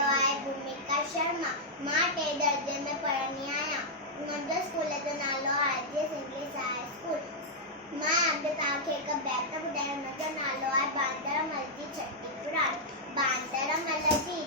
नालो आहे भूमिका शर्मा। मां 3 दर्जे में पढ़ंदी आहियां। मुंहिंजो स्कूल जो नालो आहे आरजीएस इंग्लिश हाई स्कूल। मां अॼु तव्हांखे हिकु बैत ॿुधायां। हुनजो नालो आहे बांदरमल जी छठी पुराण। बांदरमल जी